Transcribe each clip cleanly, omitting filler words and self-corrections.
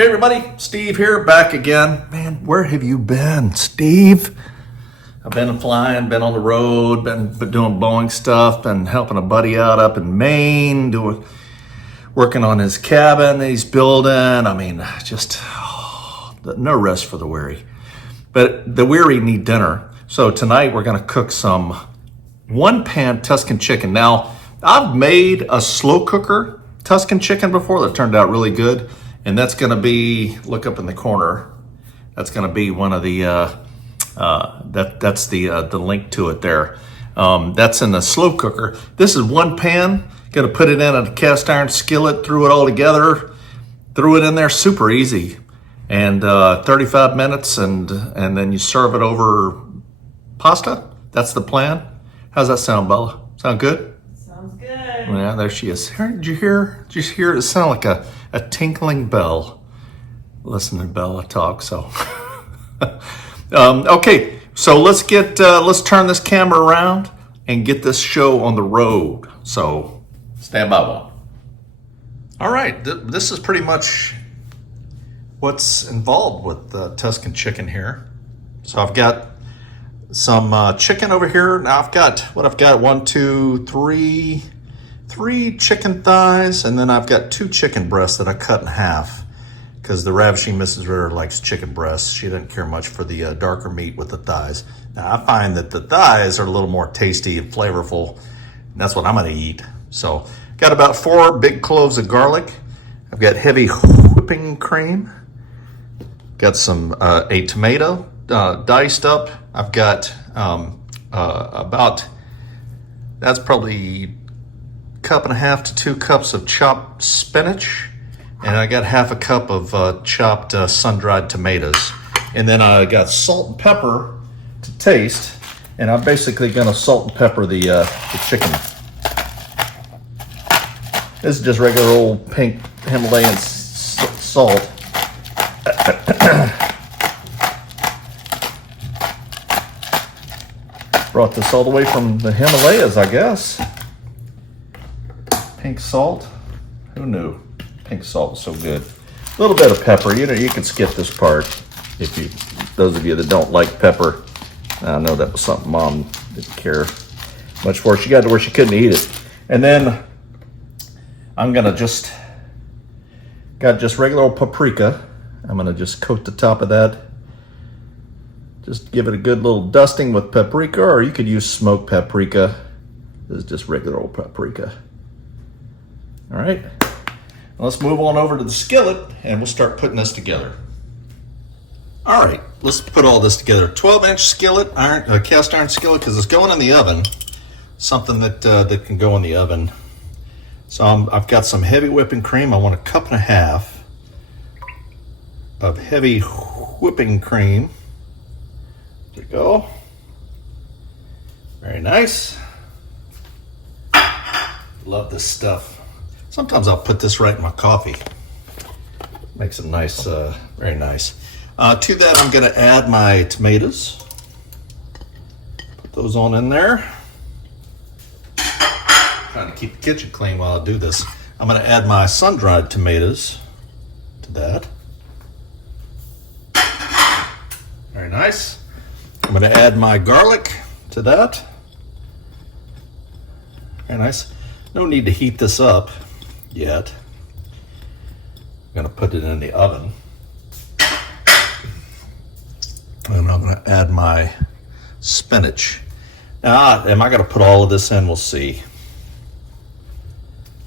Hey everybody, Steve here, back again. Man, where have you been, Steve? I've been flying, been on the road, been doing Boeing stuff, been helping a buddy out up in Maine, working on his cabin that he's building. I mean, just no rest for the weary. But the weary need dinner. So tonight we're gonna cook some one-pan Tuscan chicken. Now, I've made a slow cooker Tuscan chicken before that turned out really good. And that's gonna be, look up in the corner, that's gonna be one of the, that's the link to it there. That's in the slow cooker. This is one pan, gonna put it in a cast iron skillet, threw it all together, threw it in there, super easy. And 35 minutes and then you serve it over pasta. That's the plan. How's that sound, Bella? Sound good? Sounds good. Yeah, there she is. Did you hear it sound like a tinkling bell? Listen to Bella talk, so. Okay, so let's turn this camera around and get this show on the road. So stand by one. All right, this is pretty much what's involved with the Tuscan chicken here. So I've got some chicken over here. Now I've got 3 chicken thighs, and then I've got 2 chicken breasts that I cut in half because the ravishing Mrs. Ritter likes chicken breasts. She doesn't care much for the darker meat with the thighs. Now I find that the thighs are a little more tasty and flavorful, and that's what I'm gonna eat. So got about 4 big cloves of garlic. I've got heavy whipping cream. Got some a tomato diced up. I've got that's probably 1.5 to 2 cups of chopped spinach, and I got half a cup of chopped sun-dried tomatoes. And then I got salt and pepper to taste, and I'm basically gonna salt and pepper the chicken. This is just regular old pink Himalayan salt. Brought this all the way from the Himalayas, I guess. Pink salt. Who knew pink salt was so good? A little bit of pepper. You know, you can skip this part if you. Those of you that don't like pepper. I know that was something Mom didn't care much for. She got to where she couldn't eat it. And then I'm gonna got just regular old paprika. I'm gonna just coat the top of that. Just give it a good little dusting with paprika, or you could use smoked paprika. This is just regular old paprika. All right, let's move on over to the skillet and we'll start putting this together. All right, let's put all this together. 12-inch skillet, cast iron skillet, because it's going in the oven. Something that can go in the oven. So I've got some heavy whipping cream. I want 1.5 cups of heavy whipping cream. There you go. Very nice. Love this stuff. Sometimes I'll put this right in my coffee. Makes it nice, very nice. To that, I'm gonna add my tomatoes. Put those on in there. Trying to keep the kitchen clean while I do this. I'm gonna add my sun-dried tomatoes to that. Very nice. I'm gonna add my garlic to that. Very nice. No need to heat this up yet. I'm gonna put it in the oven. And I'm gonna add my spinach. Now, am I gonna put all of this in? We'll see.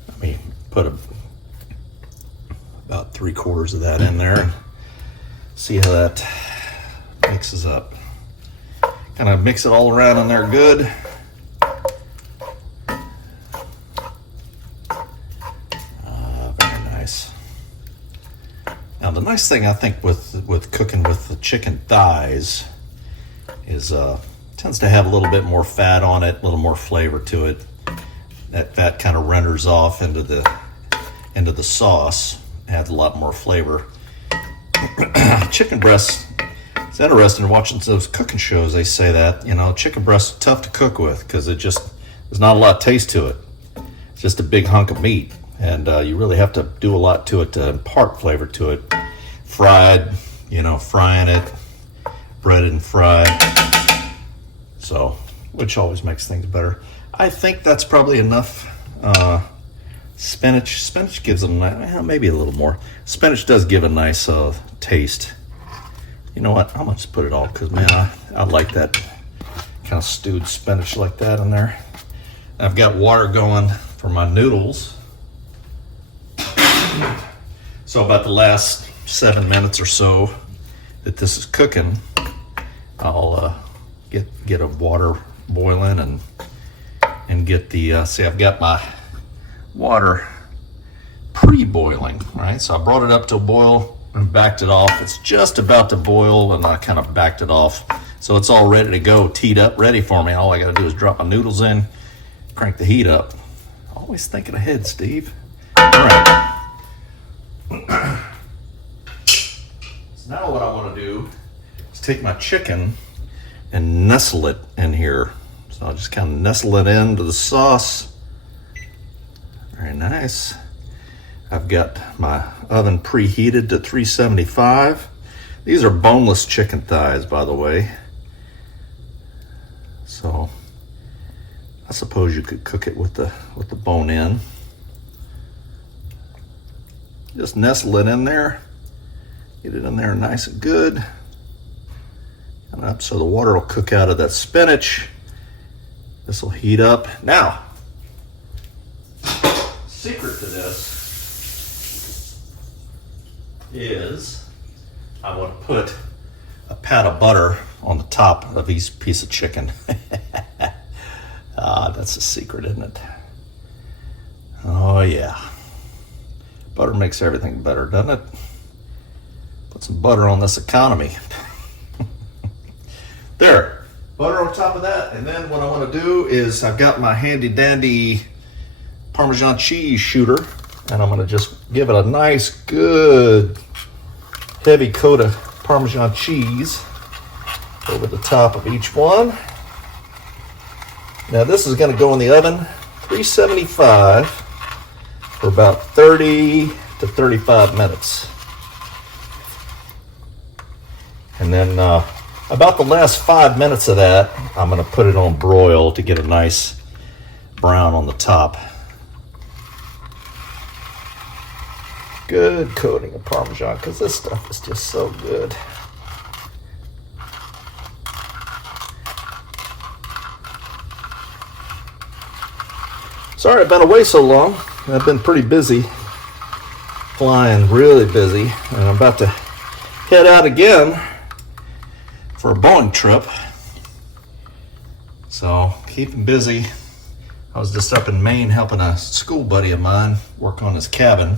Let me put about 3/4 of that in there and see how that mixes up. Kind of mix it all around in there good. Very nice. Now the nice thing I think with cooking with the chicken thighs is tends to have a little bit more fat on it, a little more flavor to it. That fat kind of renders off into the sauce, adds a lot more flavor. Chicken breasts. It's interesting watching those cooking shows. They say that, you know, chicken breast is tough to cook with because there's not a lot of taste to it. It's just a big hunk of meat, and you really have to do a lot to it to impart flavor to it. fried, frying it, breaded and fried. So, which always makes things better. I think that's probably enough. Spinach gives it maybe a little more. Spinach does give a nice taste. You know what? I'm gonna just put it all because, man, I like that kind of stewed spinach like that in there. I've got water going for my noodles. So about the last 7 minutes or so that this is cooking, I'll get a water boiling and get the see, I've got my water pre-boiling, right? So I brought it up to a boil and backed it off. It's just about to boil, and I kind of backed it off. So it's all ready to go, teed up, ready for me. All I gotta do is drop my noodles in, crank the heat up. Always thinking ahead, Steve. All right. So now what I wanna do is take my chicken and nestle it in here. So I'll just kind of nestle it into the sauce. Very nice. I've got my oven preheated to 375. These are boneless chicken thighs, by the way. So I suppose you could cook it with the bone in. Just nestle it in there. Get it in there nice and good. And up so the water will cook out of that spinach. This will heat up. Now, secret to this is I want to put a pat of butter on the top of each piece of chicken. That's a secret, isn't it? Oh yeah. Butter makes everything better, doesn't it? Put some butter on this economy. There, butter on top of that, and then what I want to do is I've got my handy dandy Parmesan cheese shooter, and I'm going to just give it a nice, good, heavy coat of Parmesan cheese over the top of each one. Now this is going to go in the oven, 375, for about 30 to 35 minutes. And then about the last 5 minutes of that, I'm going to put it on broil to get a nice brown on the top. Good coating of Parmesan, because this stuff is just so good. Sorry I've been away so long. I've been pretty busy, flying really busy, and I'm about to head out again for a Boeing trip. So keeping busy. I was just up in Maine helping a school buddy of mine work on his cabin.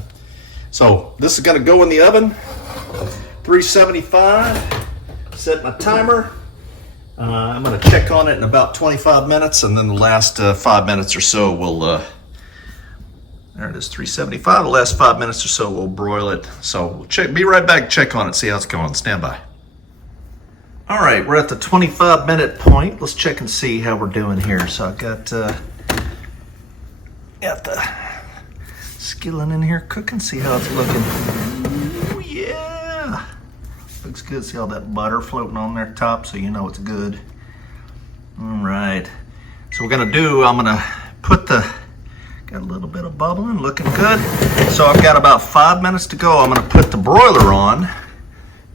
So this is going to go in the oven, 375. Set my timer. I'm going to check on it in about 25 minutes, and then the last 5 minutes or so we'll there it is, 375. The last 5 minutes or so we'll broil it. So we'll check. Be right back. Check on it. See how it's going. Stand by. All right, we're at the 25-minute point. Let's check and see how we're doing here. So I've got the skillet in here cooking. See how it's looking. Oh yeah, looks good. See all that butter floating on their top, so you know it's good. All right, so we're gonna do, I'm gonna put got a little bit of bubbling, looking good. So I've got about 5 minutes to go. I'm gonna put the broiler on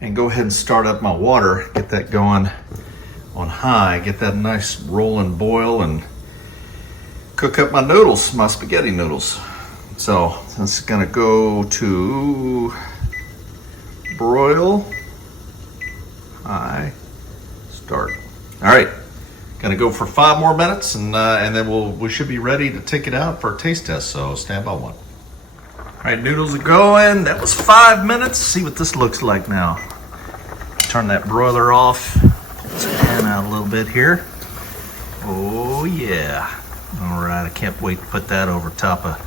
and go ahead and start up my water, get that going on high, get that nice rolling boil, and cook up my noodles, my spaghetti noodles. So this is gonna go to broil, high, start. All right, gonna go for 5 more minutes, and then we should be ready to take it out for a taste test. So stand by one. All right, noodles are going. That was 5 minutes. See what this looks like now. Turn that broiler off. Let's pan out a little bit here. Oh yeah. All right, I can't wait to put that over top of.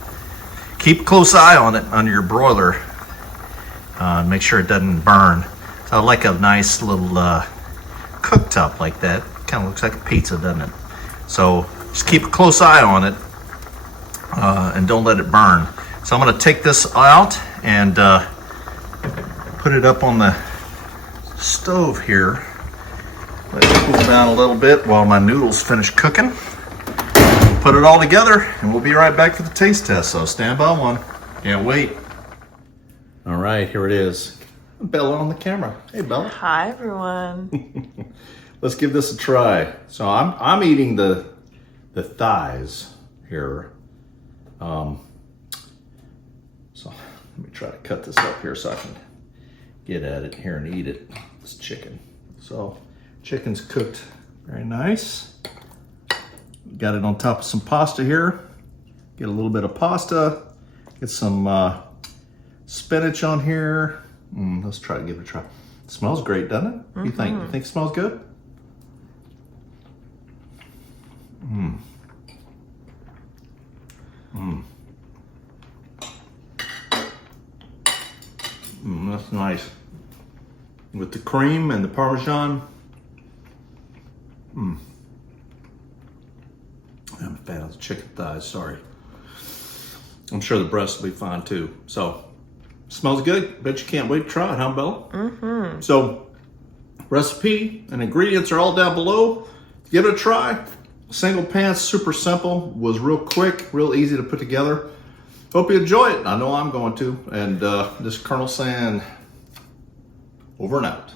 Keep a close eye on it under your broiler. Make sure it doesn't burn. So I like a nice little cooktop like that. Kind of looks like a pizza, doesn't it? So just keep a close eye on it and don't let it burn. So I'm going to take this out and put it up on the stove here. Let it cool down a little bit while my noodles finish cooking. We'll put it all together and we'll be right back for the taste test. So stand by one. Can't wait. All right, here it is. Bella on the camera. Hey, Bella. Hi, everyone. Let's give this a try. So I'm eating the thighs here. So let me try to cut this up here so I can get at it here and eat it. This chicken. So chicken's cooked very nice. Got it on top of some pasta here. Get a little bit of pasta. Get some spinach on here. Let's try to give it a try. It smells great, doesn't it? What do you think? You think it smells good? That's nice. With the cream and the parmesan. I'm a fan of the chicken thighs, sorry. I'm sure the breast will be fine too. So, smells good. Bet you can't wait to try it, huh, Bella? So, recipe and ingredients are all down below. Give it a try. Single pan, super simple, was real quick, real easy to put together. Hope you enjoy it. I know I'm going to. And this is Colonel saying over and out.